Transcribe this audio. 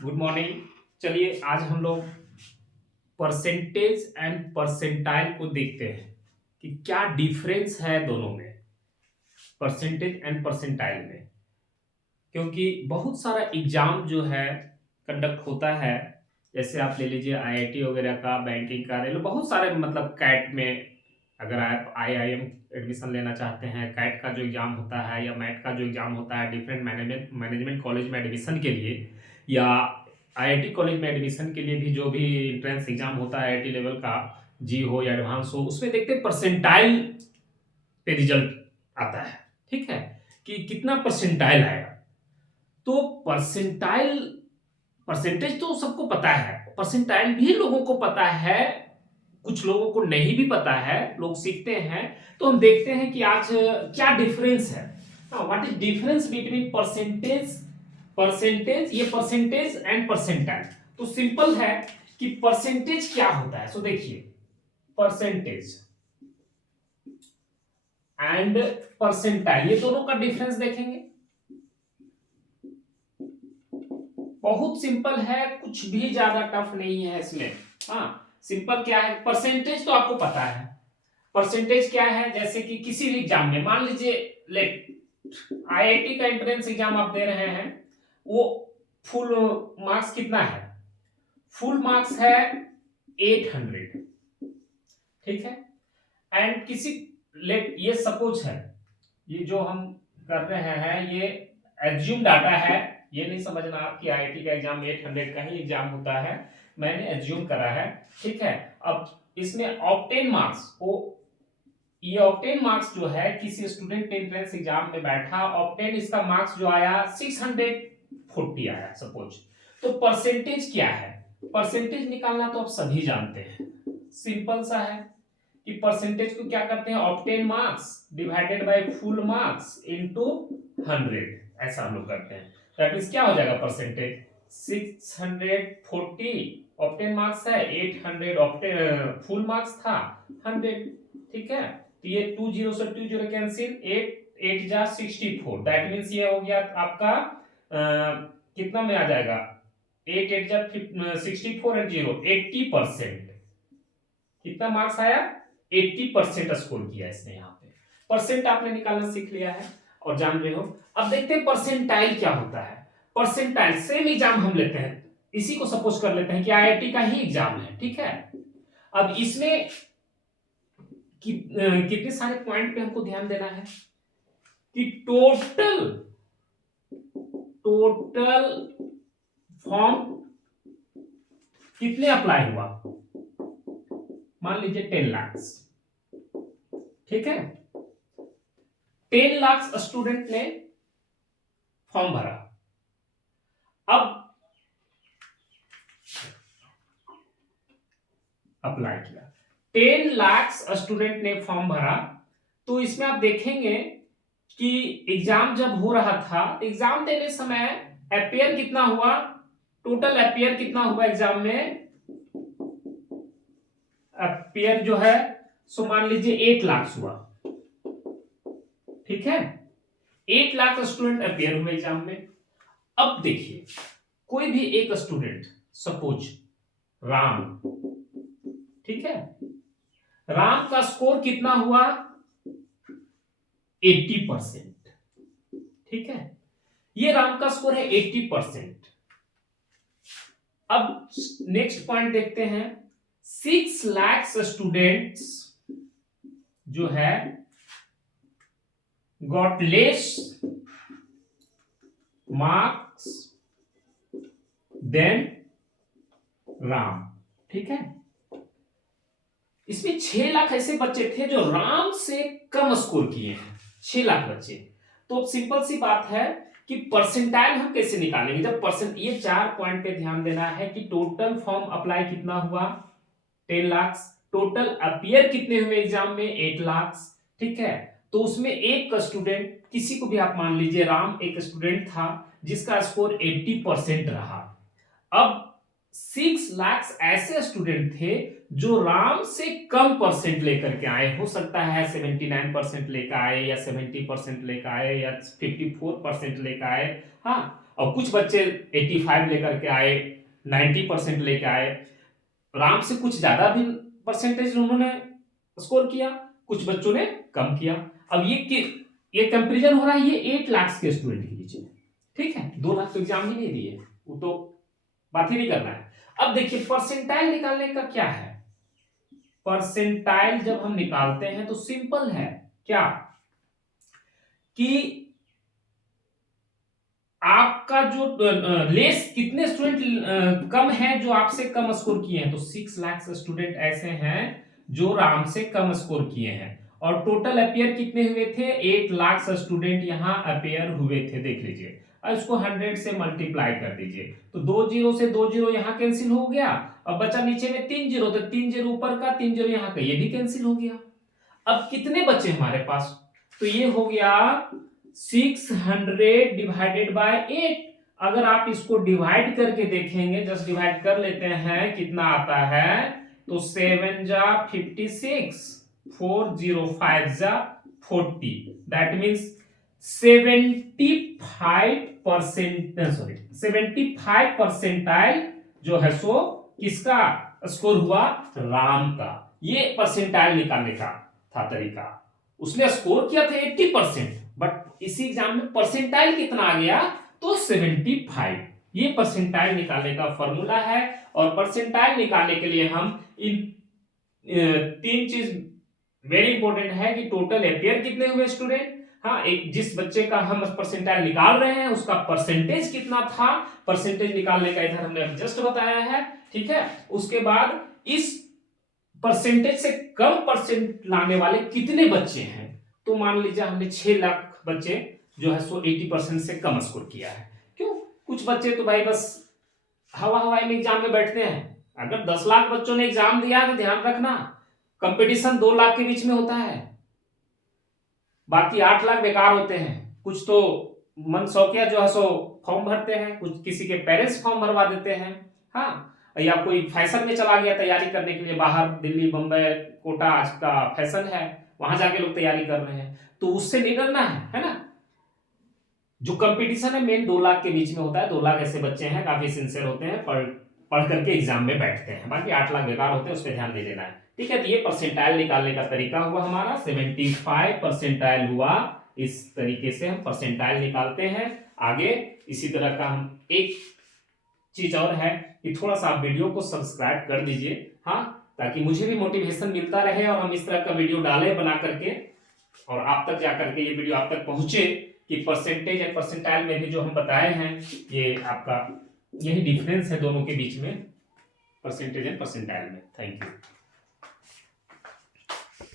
Good morning. चलिए आज हम लोग परसेंटेज एंड परसेंटाइल को देखते हैं कि क्या डिफरेंस है दोनों में, परसेंटेज एंड परसेंटाइल में। क्योंकि बहुत सारा एग्जाम जो है कंडक्ट होता है, जैसे आप ले लीजिए आईआईटी वगैरह का, बैंकिंग का, रेलवे, बहुत सारे मतलब कैट में अगर आप आईआईएम एडमिशन लेना चाहते हैं, कैट का जो एग्जाम होता है या मैट का जो एग्जाम होता है डिफरेंट मैनेजमेंट मैनेजमेंट कॉलेज में एडमिशन के लिए, या आईआईटी कॉलेज में एडमिशन के लिए भी जो भी एंट्रेंस एग्जाम होता है आईआईटी लेवल का, जी हो या एडवांस हो, उसमें देखते हैं परसेंटाइल पे रिजल्ट आता है। ठीक है, कि कितना परसेंटाइल आएगा। तो परसेंटाइल, परसेंटेज तो सबको पता है, परसेंटाइल भी लोगों को पता है, कुछ लोगों को नहीं भी पता है, लोग सीखते हैं। तो हम देखते हैं कि आज क्या डिफरेंस है, what is difference between percentage, percentage ये परसेंटेज एंड परसेंटाइल। तो सिंपल है कि परसेंटेज क्या होता है। सो देखिए, परसेंटेज एंड परसेंटाइल, ये दोनों का डिफरेंस देखेंगे। बहुत सिंपल है, कुछ भी ज्यादा टफ नहीं है इसमें। हाँ, सिंपल क्या है, परसेंटेज तो आपको पता है। परसेंटेज क्या है, जैसे कि किसी भी एग्जाम में मान लीजिए लेट आईआईटी का एंट्रेंस एग्जाम आप दे रहे हैं, वो फुल मार्क्स कितना है, फुल मार्क्स है 800। ठीक है, एंड किसी लेट ये सपोज है, ये जो हम कर रहे हैं ये एज्यूम डाटा है, ये नहीं समझना आप कि आईआईटी का एग्जाम 800 का ही एग्जाम होता है, मैंने एज्यूम करा है। ठीक है, अब इसमें ऑप्टेन मार्क्स को, ये ऑप्टेन मार्क्स जो है किसी स्टूडेंट एंट्रेंस एग्जाम में बैठा, ऑप्टेन इसका मार्क्स जो आया 640 आया सपोज। तो परसेंटेज क्या है, परसेंटेज निकालना तो आप सभी जानते हैं, सिंपल सा है कि परसेंटेज को क्या करते हैं, obtained marks divided by full marks into 100, ऐसा हम लोग करते हैं। दैट मींस क्या हो जाएगा, परसेंटेज 640 ऑप्टेन मार्क्स है, 800 ऑप्टेन फुल मार्क्स था 100। ठीक है, तो ये 2 जीरो से 2 जीरो कैंसिल, 8 8 जा 64, दैट मींस ये हो गया आपका कितना में आ जाएगा, 8 8 जा 64 एंड 0 80%। कितना मार्क्स आया, 80% स्कोर किया इसने। यहाँ पे परसेंट आपने निकालना सीख लिया है और जान रहे हो। अब देखते हैं परसेंटाइल क्या होता है। परसेंटाइल सेम एग्जाम हम लेते हैं, इसी को सपोज कर लेते हैं कि आईआईटी का ही एग्जाम है। ठीक है, अब इसमें कितने सारे पॉइंट पे हमको ध्यान देना है कि टोटल टोटल फॉर्म कितने अप्लाई हुआ, मान लीजिए 10 लाख। ठीक है, 10 लाख स्टूडेंट ने फॉर्म भरा। अब अप्लाई किया, 10 लाख स्टूडेंट ने फॉर्म भरा। तो इसमें आप देखेंगे कि एग्जाम जब हो रहा था, एग्जाम देने समय अपियर कितना हुआ, टोटल अपियर कितना हुआ एग्जाम में, अपियर जो है सो मान लीजिए 8 लाख हुआ। ठीक है, 8 लाख स्टूडेंट अपियर हुए एग्जाम में। अब देखिए, कोई भी एक स्टूडेंट सपोज राम, ठीक है, राम का स्कोर कितना हुआ, 80%। ठीक है, ये राम का स्कोर है 80%। अब नेक्स्ट पॉइंट देखते हैं, 6 लाख स्टूडेंट्स जो है got less marks than Ram. ठीक है, इसमें 6 लाख ऐसे बच्चे थे जो राम से कम स्कोर किए हैं, 6 लाख बच्चे। तो अब सिंपल सी बात है कि परसेंटाइल हम कैसे निकालेंगे, जब परसेंट, ये 4 पॉइंट पे ध्यान देना है कि टोटल फॉर्म अप्लाई कितना हुआ 10 लाख, टोटल अपियर कितने हुए एग्जाम में 8 लाख। ठीक है, तो उसमें एक स्टूडेंट, किसी को भी आप मान लीजिए, राम एक स्टूडेंट था जिसका स्कोर 80% रहा। अब 6 लाख ऐसे स्टूडेंट थे जो राम से कम परसेंट लेकर के आए, हो सकता है 79% लेकर आए या 70% लेकर आए या 54% लेकर आए। हाँ, और कुछ बच्चे 85 लेकर के आए, 90% लेके आए, राम से कुछ ज्यादा भी परसेंटेज उन्होंने स्कोर किया, कुछ बच्चों ने कम किया। अब ये कंपैरिजन हो रहा है ये 8 लाख के स्टूडेंट के बीच में, ठीक है, 2 लाख तो एग्जाम ही नहीं दिए, वो तो बात ही नहीं करना है। अब देखिए परसेंटाइल निकालने का क्या है, परसेंटाइल जब हम निकालते हैं तो सिंपल है, क्या कि आपका जो लेस कितने स्टूडेंट कम है जो आपसे कम स्कोर किए हैं, तो 6 लाख स्टूडेंट ऐसे हैं जो राम से कम स्कोर किए हैं, और टोटल अपेयर कितने हुए थे, 8 लाख स्टूडेंट यहां अपेयर हुए थे, देख लीजिए। अब इसको 100 से मल्टीप्लाई कर दीजिए, तो 2 जीरो से 2 जीरो यहां कैंसिल हो गया, अब बचा नीचे में 3 जीरो, तो 3 जीरो ऊपर का, 3 जीरो यहां का, ये भी कैंसिल हो गया। अब कितने बचे हमारे पास, तो ये हो गया 600 डिवाइडेड बाय 8। अगर आप इसको डिवाइड करके देखेंगे, जस्ट डिवाइड कर लेते हैं, कितना आता है, तो 7 जा 56, 4 0 5 जा 40, दैट मीन्स 75 परसेंटाइल जो है सो किसका स्कोर हुआ, राम का। ये परसेंटाइल निकालने का था तरीका, उसने स्कोर किया था 80%, बट इसी एग्जाम में परसेंटाइल कितना आ गया, तो 75। ये परसेंटाइल निकालने का फॉर्मूला है, और परसेंटाइल निकालने के लिए हम इन 3 चीज वेरी इंपॉर्टेंट है कि टोटल अपेयर कितने हुए स्टूडेंट, हाँ, एक जिस बच्चे का हम परसेंटाइल निकाल रहे हैं उसका परसेंटेज कितना था, परसेंटेज निकालने का इधर हमने जस्ट बताया है, ठीक है। उसके बाद इस परसेंटेज से कम परसेंट लाने वाले कितने बच्चे हैं, तो मान लीजिए हमने 6 लाख बच्चे जो है सो 80% से कम स्कोर किया है। क्यों, कुछ बच्चे तो भाई बस हवाई में एग्जाम में बैठते हैं। अगर 10 लाख बच्चों ने एग्जाम दिया तो ध्यान रखना कंपटीशन 2 लाख के बीच में होता है, बाकी 8 लाख बेकार होते हैं। कुछ तो मन शौकिया जो है सो फॉर्म भरते हैं, कुछ किसी के पेरेंट्स फॉर्म भरवा देते हैं, हाँ, या कोई फैशन में चला गया तैयारी करने के लिए बाहर, दिल्ली बंबई कोटा आज का फैशन है, वहां जाके लोग तैयारी कर रहे हैं, तो उससे नहीं डरना है ना। जो कंपटीशन है मेन 2 लाख के बीच में होता है, 2 लाख ऐसे बच्चे हैं काफी सिंसियर होते हैं, पढ़ करके एग्जाम में बैठते हैं, बाकी 8 लाख बेकार होते हैं, उस पर ध्यान नहीं देना है, ठीक है। तो ये परसेंटाइल निकालने का तरीका हुआ हमारा, 75 परसेंटाइल हुआ, इस तरीके से हम परसेंटाइल निकालते हैं। आगे इसी तरह का हम एक चीज और है कि थोड़ा सा आप वीडियो को सब्सक्राइब कर दीजिए, हाँ, ताकि मुझे भी मोटिवेशन मिलता रहे और हम इस तरह का वीडियो डालें बना करके, और आप तक जाकर के ये वीडियो आप तक पहुंचे कि परसेंटेज एंड परसेंटाइल में भी जो हम बताए हैं ये आपका यही डिफरेंस है दोनों के बीच में, परसेंटेज एंड परसेंटाइल में। Thank you.